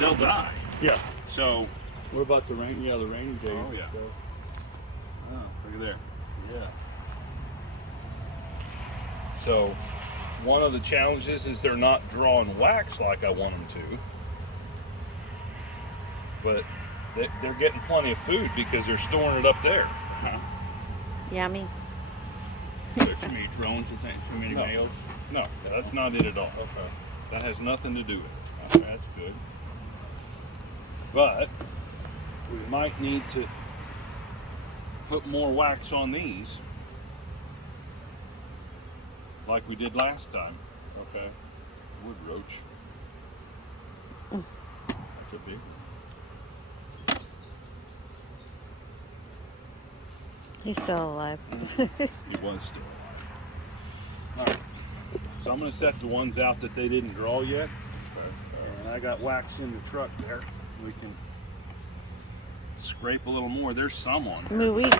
they'll die. Yeah. So. What about the rain? Yeah, the rainy days. Oh yeah. So. Oh, look at there. Yeah. So, one of the challenges is they're not drawing wax like I want them to. But they're getting plenty of food because they're storing it up there. Yummy. There's too many drones, too many No. males. No, that's not it at all. Okay. That has nothing to do with it. Okay, that's good. But we might need to put more wax on these like we did last time. Okay. Wood roach. That's a big one. He's still alive. He was still alive. All right. So I'm going to set the ones out that they didn't draw yet. And I got wax in the truck there. We can scrape a little more. There's some on I there. mean,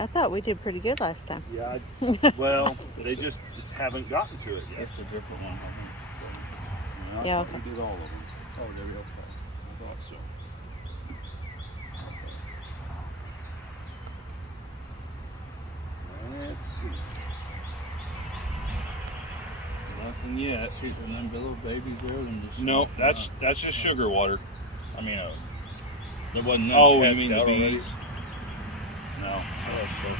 I thought we did pretty good last time. Yeah, well, they just haven't gotten to it yet. That's a different one, I think. Yeah, okay. We did all of them. Oh, there we go. I thought so. Let's see. Nothing yet. See, and them little babies there, them just... No, that's just sugar water. I mean, there wasn't none Oh, you hatched mean the out already? bees? No. Oh, so-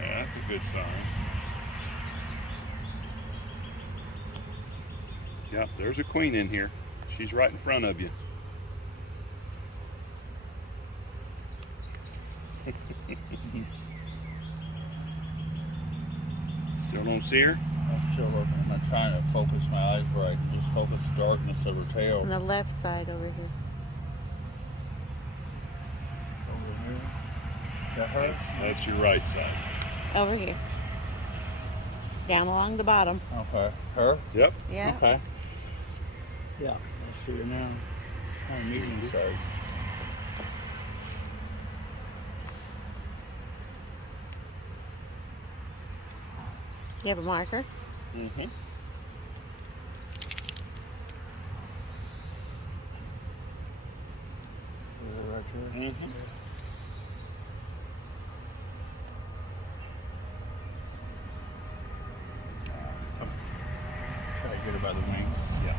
Yeah, that's a good sign. Yep, there's a queen in here. She's right in front of you. Still don't see her? I'm still looking. I'm trying to focus my eyes where I can just focus the darkness of her tail. On the left side over here. Over here. Is that her? That's your right side. Over here. Down along the bottom. Okay. Her? Yep. Yeah. Okay. Yeah, I see her now. Kind of medium size. You have a marker? Mm-hmm. Right there. Mm-hmm. Try to get her by the wing. Yeah.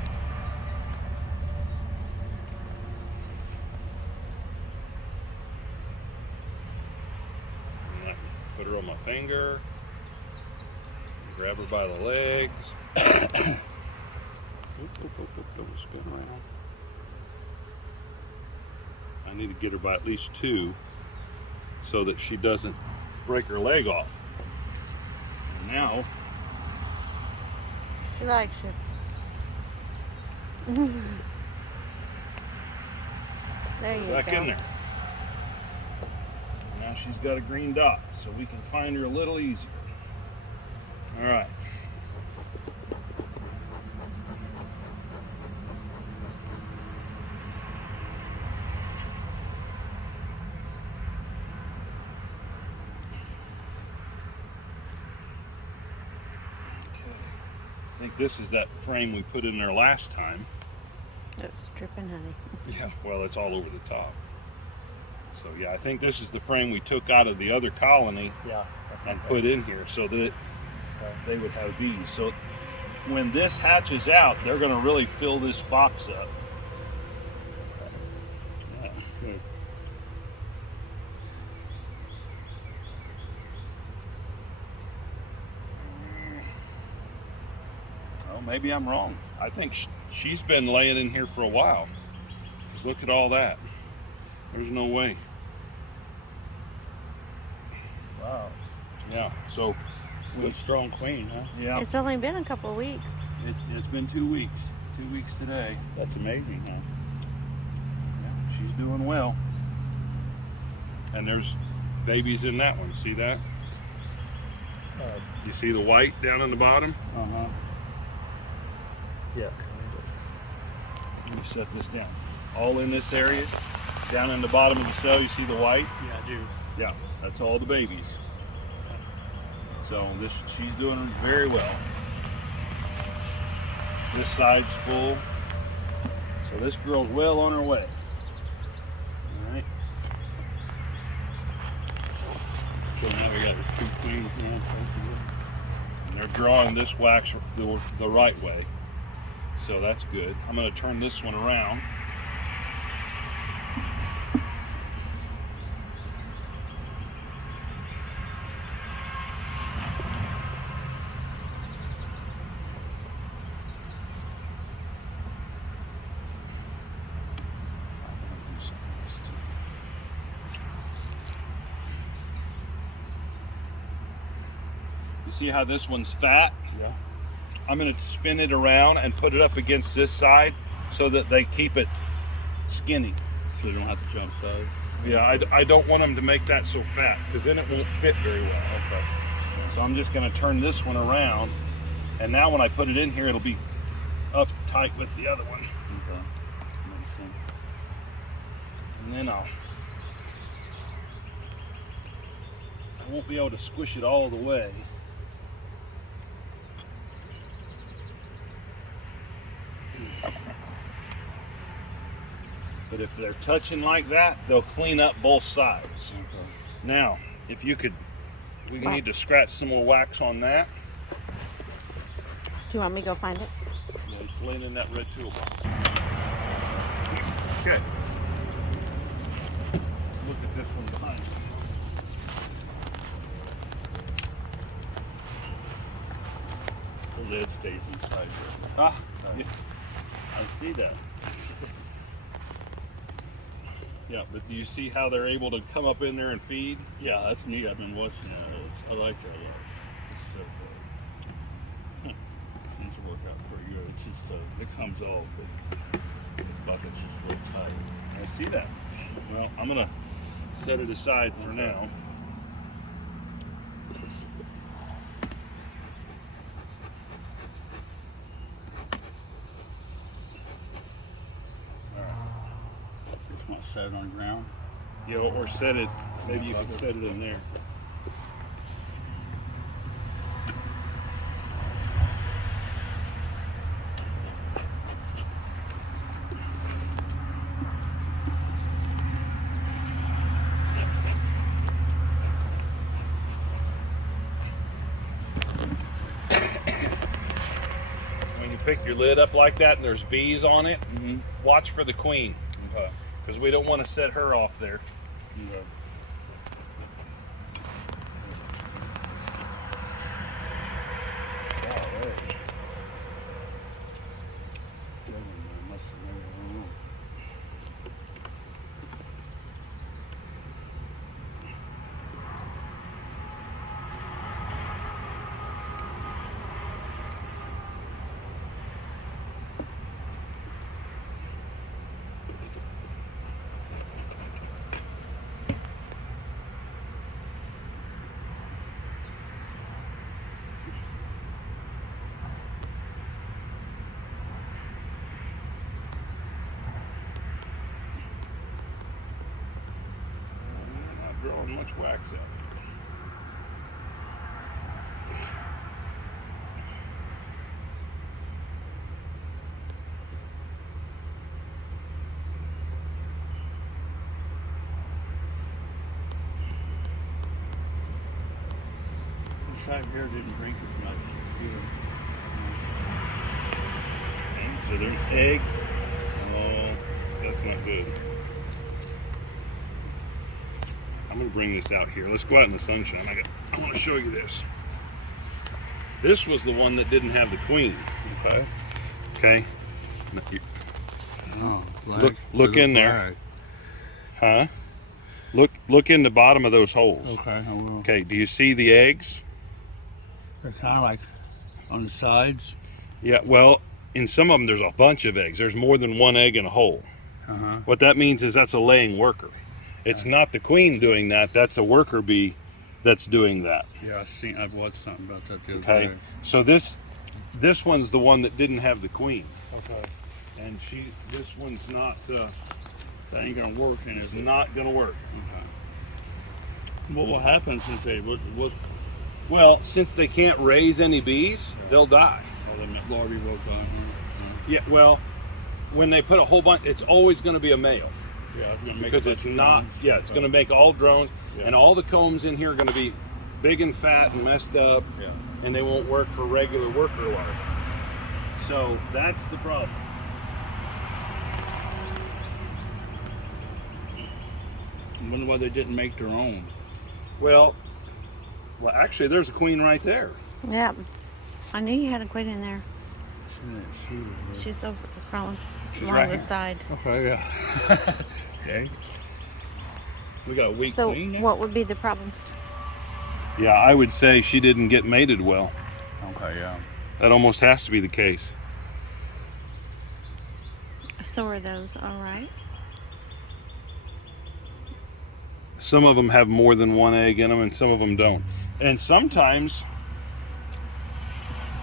And I put her on my finger. Grab her by the legs. Don't spin around. I need to get her by at least two so that she doesn't break her leg off. And now, She likes you. There you back go. in there. Now she's got a green dot, so we can find her a little easier. All right. I think this is that frame we put in there last time. It's dripping honey. Yeah, well, it's all over the top. So yeah, I think this is the frame we took out of the other colony Yeah. and put in here so that they would have bees. So when this hatches out, they're going to really fill this box up. Yeah. Good. Well, maybe I'm wrong. I think she's been laying in here for a while. 'Cause look at all that. There's no way. Wow. Yeah. So Good strong queen, huh? yeah, It's only been a couple of weeks. it's been 2 weeks. 2 weeks today. That's amazing, huh? Yeah, she's doing well. And there's babies in that one. See that? You see the white down on the bottom? Uh-huh. Yeah. Let me set this down. All in this area. Down in the bottom of the cell, you see the white? Yeah, I do. Yeah, that's all the babies. So she's doing very well. This side's full. So this girl's well on her way. All right. So now we got the 2 queens now. And they're drawing this wax the right way. So that's good. I'm going to turn this one around. You see how this one's fat? Yeah. I'm going to spin it around and put it up against this side so that they keep it skinny. So you don't have to jump sides. Yeah, I don't want them to make that so fat because then it won't fit very well. Okay. So I'm just going to turn this one around, and now when I put it in here, it'll be up tight with the other one. Okay. Makes sense. And then I won't be able to squish it all the way. But if they're touching like that, they'll clean up both sides. Okay. Now, if you could, we need to scratch some more wax on that. Do you want me to go find it? Yeah, it's laying in that red toolbox. Okay. Let's look at this one behind. The lid stays inside there. Ah, yeah, I see that. Yeah, but do you see how they're able to come up in there and feed? Yeah, that's neat. I've been watching that. I like that a lot. It's so good. Seems to work out pretty good. It's just, it comes off, but the bucket's just a little tight. I see that. Well, I'm gonna set it aside for now. It's not set on the ground. You know, or set it, maybe you can set it in there. When you pick your lid up like that and there's bees on it, watch for the queen. Okay. Because we don't want to set her off there. Okay. Not drawing much wax out. This side here didn't drink as much either. So there's eggs. Oh, that's not good. I'm gonna bring this out here. Let's go out in the sunshine. I want to show you this. This was the one that didn't have the queen. Okay. Okay. Oh, Look in there. Huh? Look in the bottom of those holes. Okay, I will. Okay. Do you see the eggs? They're kind of like on the sides. Yeah. Well, in some of them, there's a bunch of eggs. There's more than one egg in a hole. Uh-huh. What that means is that's a laying worker. It's not the queen doing that. That's a worker bee that's doing that. Yeah, I've watched something about that the other Okay. day. So this one's the one that didn't have the queen, Okay. and this one's not That ain't gonna work, and It's not gonna work. What will happen since they what Well, since they can't raise any bees, they'll die. all the larvae will die? Yeah, well, when they put a whole bunch, it's always going to be a male. Yeah, it's gonna make Because a it's bunch of not, drones. yeah, it's going to make all drones, Yeah. and all the combs in here are going to be big and fat and messed up, Yeah. and they won't work for regular worker larvae. So that's the problem. I wonder why they didn't make their own. Well, actually, there's a queen right there. Yeah. I knew you had a queen in there. She's over crawling She's along right the here. side. Okay, yeah. Okay. We got a weak So queen there? what would be the problem? Yeah, I would say she didn't get mated well. Okay, yeah. That almost has to be the case. So are those all right? Some of them have more than one egg in them, and some of them don't. And sometimes,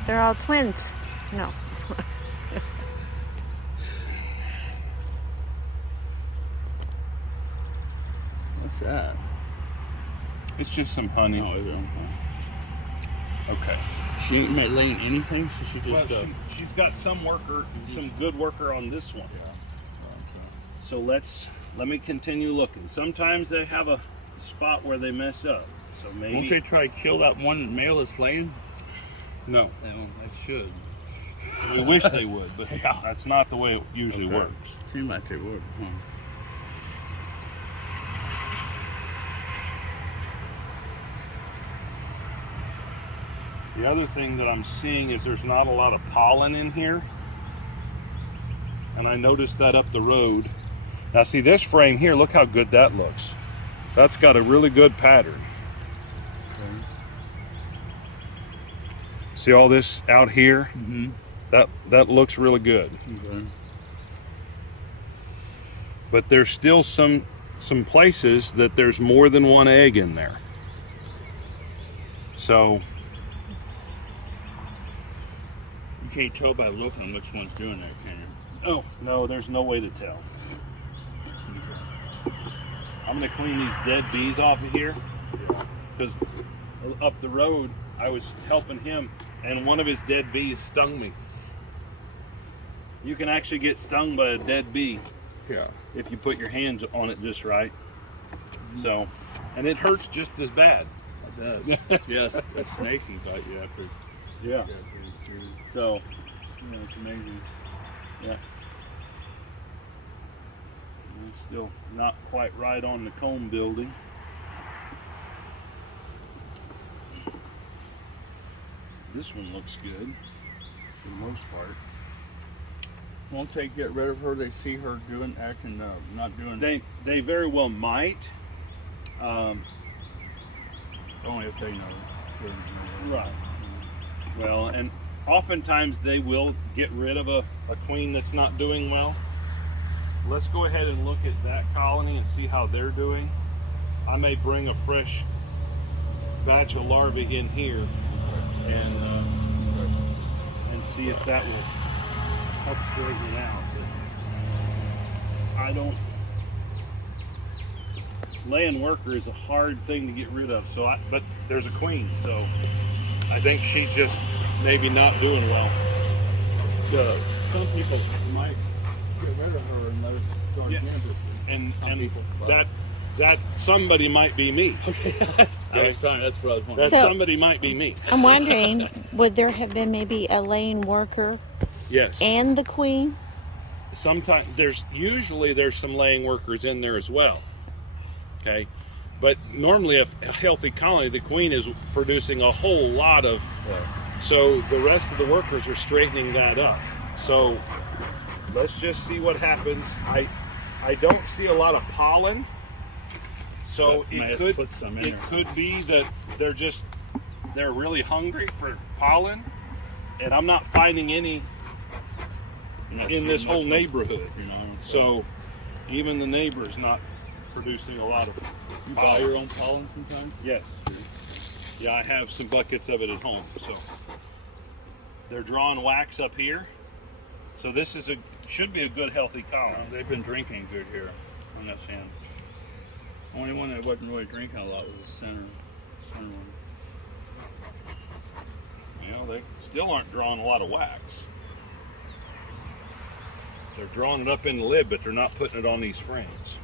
They're all twins. No. What's that? it's just some honey. No, is it? Okay. She ain't laying anything, so she just Well, she's got some good worker on this one. So let me continue looking. Sometimes they have a spot where they mess up. So Won't maybe they try to kill that one male that's laying? no. They should. We wish they would, but Yeah. that's not the way it usually Okay. works. Seems like they would. Huh? The other thing that I'm seeing is there's not a lot of pollen in here. And I noticed that up the road. Now see this frame here, look how good that looks. That's got a really good pattern. See all this out here? Mm-hmm. That looks really good. Okay. But there's still some places that there's more than one egg in there. So You can't tell by looking which one's doing that, can you? oh no, there's no way to tell. I'm gonna clean these dead bees off of here because up the road I was helping him and one of his dead bees stung me. You can actually get stung by a dead bee Yeah. if you put your hands on it just right. So, and it hurts just as bad. Yes, a snake can bite you after. Yeah. after So, yeah, it's amazing. yeah. It's still not quite right on the comb building. This one looks good for the most part. Won't they get rid of her? They see her acting, not doing. They very well might. Only if they know. Right. Well, and oftentimes they will get rid of a queen that's not doing well. Let's go ahead and look at that colony and see how they're doing. I may bring a fresh batch of larvae in here and see if that will help straighten it out. But I don't. Laying worker is a hard thing to get rid of. But there's a queen, so I think she's just maybe not doing well. Some people might get rid of her and let her start Yeah. again. And people, but- that somebody might be me. That's what I was wondering. That So- somebody might be me. I'm wondering, would there have been maybe a laying worker Yes. and the queen? Sometimes there's some laying workers in there as well. Okay. But normally a healthy colony, the queen is producing a whole lot of, so the rest of the workers are straightening that up. So let's just see what happens. I don't see a lot of pollen. So May it have to could put some in it there. could be that they're really hungry for pollen, and I'm not finding any You're not in this seeing whole much, neighborhood. You know. So even the neighbor's not producing a lot of You buy your own pollen sometimes. Yes. Yeah, I have some buckets of it at home. So they're drawing wax up here. So this should be a good healthy colony. They've been drinking good here. on that fan. Only one that wasn't really drinking a lot was the center one. You know, they still aren't drawing a lot of wax. They're drawing it up in the lid, but they're not putting it on these frames.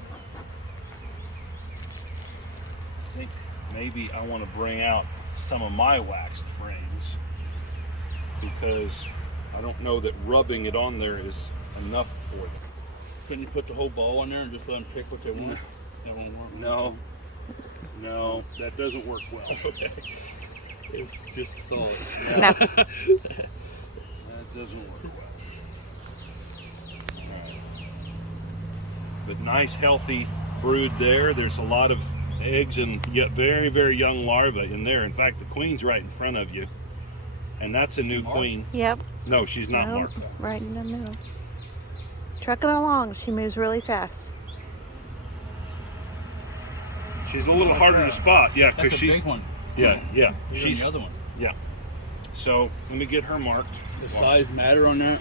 I think maybe I want to bring out some of my waxed frames because I don't know that rubbing it on there is enough for them. Couldn't you put the whole ball in there and just let them pick what they want? That won't work. No, that doesn't work well. Okay. It was just a thought. No. That doesn't work well. All right. But nice, healthy brood there. There's a lot of eggs and yet very, very young larvae in there. In fact, the queen's right in front of you. And that's a new queen. Yep. No, she's not Nope, marked. right in the middle. Trucking along. She moves really fast. She's a little harder to spot. Yeah, because That's a she's... big one. Yeah. She's the other one. Yeah. So let me get her marked. The size matter on that?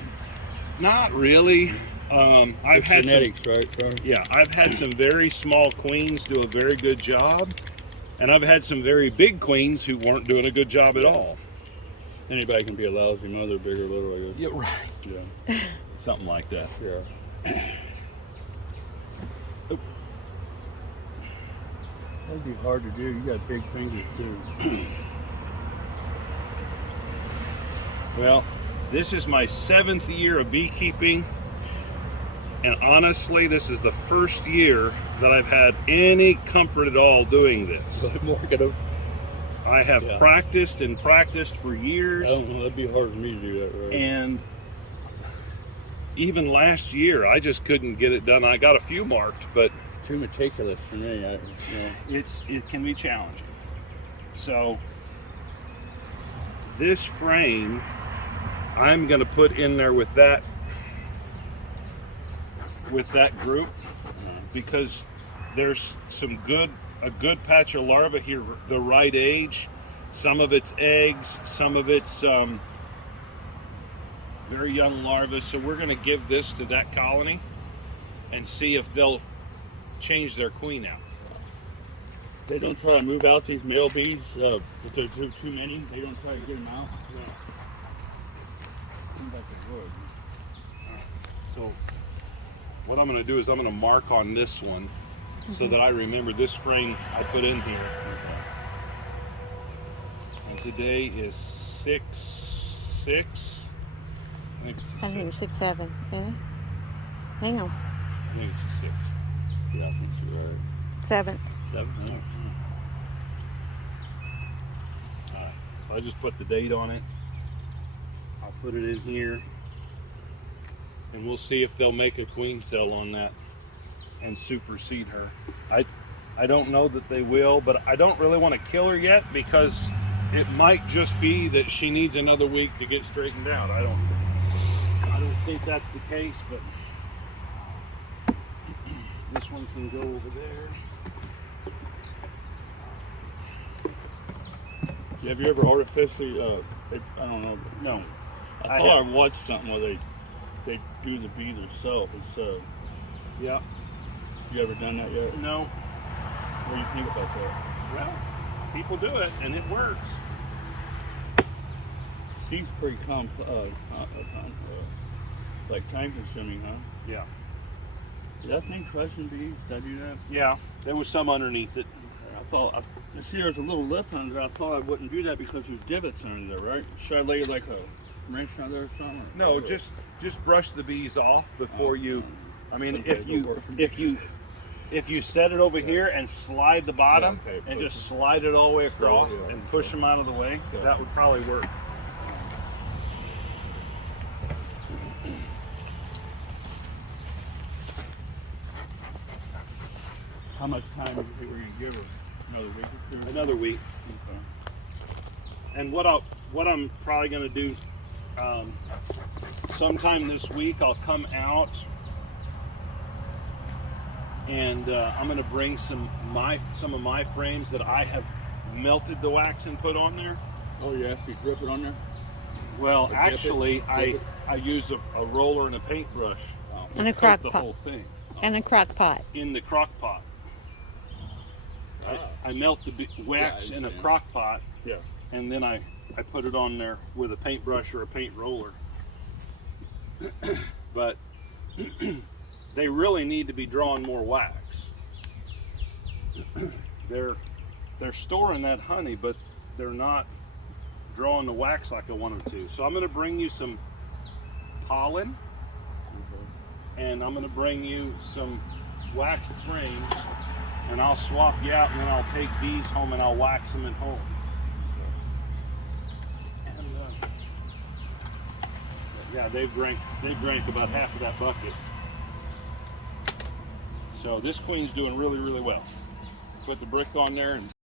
Not really. I've had genetics, right? Yeah, I've had some very small queens do a very good job, and I've had some very big queens who weren't doing a good job at all. Anybody can be a lousy mother, big or little, I guess. Yeah, right. Yeah. Something like that. Yeah. That'd be hard to do. You got big fingers too. Well, this is my 7th year of beekeeping, and honestly, this is the first year that I've had any comfort at all doing this. I have practiced and practiced for years. I don't know, that'd be hard for me to do that, right? And even last year, I just couldn't get it done. I got a few marked, but Too meticulous for me. it can be challenging. So this frame, I'm going to put in there with that group because there's a good patch of larvae here, the right age. Some of it's eggs, some of it's very young larvae. So we're going to give this to that colony and see if they'll change their queen out. They don't try to move out these male bees if there's too many. They don't try to get them out. No. Seems like they would. So what I'm going to do is I'm going to mark on this one so that I remember this frame I put in here. And today is 6/6. I think it's I think 6/7. Really? Hang on. I think it's the 6th. Yeah, I think you're right. 7th. 7? Yeah. All right. So I just put the date on it. I'll put it in here. And we'll see if they'll make a queen cell on that and supersede her. I don't know that they will, but I don't really want to kill her yet because it might just be that she needs another week to get straightened out. I don't think that's the case, but this one can go over there. Have you ever artificially, I don't know, No. I thought I watched something where they do the bee themselves. Yeah. You ever done that yet? No. What do you think about that? Well, people do it and it works. Seems pretty like time consuming, huh? Yeah. Did that thing crushing bees? Did I do that? Yeah. There was some underneath it. I thought, I see there's a little lip under there. I thought I wouldn't do that because there's divots under there, right? Should I lay like a wrench under there or something? No, just brush the bees off before you. I mean, Okay, if you set it over here and slide the bottom Yeah, okay, and push just slide it all the way across yeah. and push them out of the way, Yeah. that would probably work. How much time do you think we're going to give her? Another week or two? Another week. Okay. And what I'm probably going to do, sometime this week, I'll come out and I'm going to bring some of my frames that I have melted the wax and put on there. Oh, you actually drip it on there? Well, Like actually, dip I use a roller and a paintbrush. And a to crock coat the pot. whole thing. Oh, And a crock pot. in the crock pot. I melt the wax in a understand. crock pot, Yeah. and then I put it on there with a paintbrush or a paint roller. But they really need to be drawing more wax. They're storing that honey, but they're not drawing the wax like I want them to. So I'm going to bring you some pollen, and I'm going to bring you some wax frames, and I'll swap you out, and then I'll take these home and I'll wax them at home. And yeah, they've drank about half of that bucket. So this queen's doing really, really well. Put the brick on there and